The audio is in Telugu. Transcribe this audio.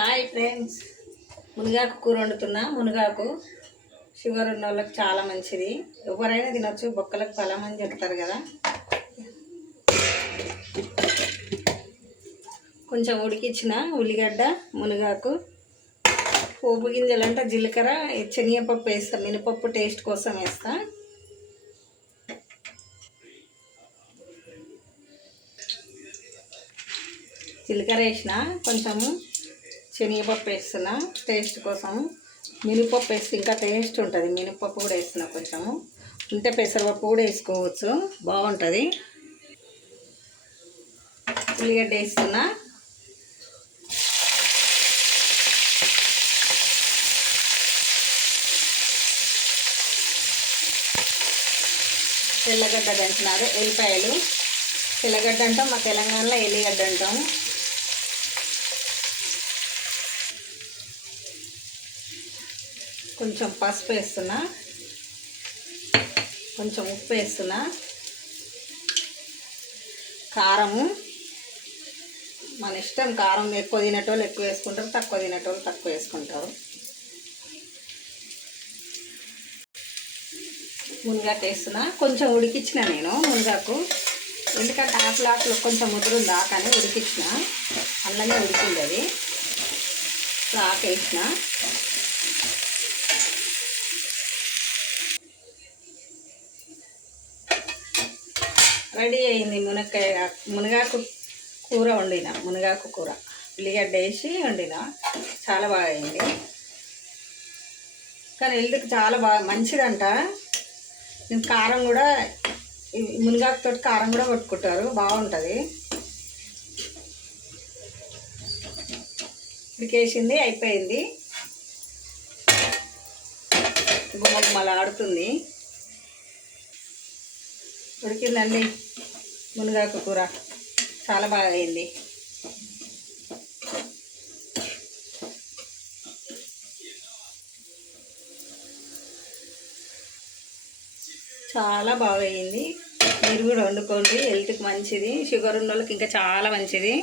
హాయ్ ఫ్రెండ్స్, మునగాకు కూర వండుతున్నా. మునగాకు షుగర్ ఉన్న వాళ్ళకి చాలా మంచిది. ఎవరైనా తినొచ్చు, బొక్కలకు బలం అని చెప్తారు కదా. కొంచెం ఉడికించిన ఉల్లిగడ్డ, మునగాకు, పోపు గింజలంటే జీలకర్ర, శనగపప్పు వేస్తాను. మినపప్పు టేస్ట్ కోసం వేస్తా. జీలకర్ర వేసిన, కొంచెము శనగపప్పు వేస్తున్నా టేస్ట్ కోసం. మినపప్పు వేస్తే ఇంకా టేస్ట్ ఉంటుంది. మినపప్పు కూడా వేస్తున్నా కొంచెము. ఉంటే పెసరపప్పు కూడా వేసుకోవచ్చు, బాగుంటుంది. ఉల్లిగడ్డ వేస్తున్నా. తెల్లగడ్డ దంచినారు, ఎల్లిపాయలు. తెల్లగడ్డ అంటాం, మా తెలంగాణలో ఎల్లిగడ్డ అంటాము. కొంచెం పసుపు వేస్తున్నా, కొంచెం ఉప్పు వేస్తున్నా. కారము మన ఇష్టం, కారం ఎక్కువ తినేటోళ్ళు ఎక్కువ వేసుకుంటారు, తక్కువ తినేటోళ్ళు తక్కువ వేసుకుంటారు. మునగాకు వేస్తున్నా. కొంచెం ఉడికించిన నేను మునగాకు, ఎందుకంటే ఆకులు కొంచెం ముదురుందా కానీ ఉడికించిన, అందులోనే ఉడికింది అది. ఇప్పుడు ఆకు వేసిన. రెడీ అయింది మునగాకు కూర వండిన. మునగాకు కూర ఉల్లిగడ్డ వేసి వండిన, చాలా బాగా అయింది. కానీ హెల్త్కి చాలా బాగా మంచిదంట. నేను కారం కూడా, మునగాకుతో కారం కూడా కొట్టుకుంటారు, బాగుంటుంది. ఉడికేసింది, అయిపోయింది. గుమ్మగుమ్మలు ఆడుతుంది. ఉడికిందండి మునగాకు కూర, చాలా బాగా అయింది. చాలా బాగా అయింది. మీరు కూడా వండుకోండి, హెల్త్కి మంచిది. షుగర్ ఉన్న వాళ్ళకి ఇంకా చాలా మంచిది.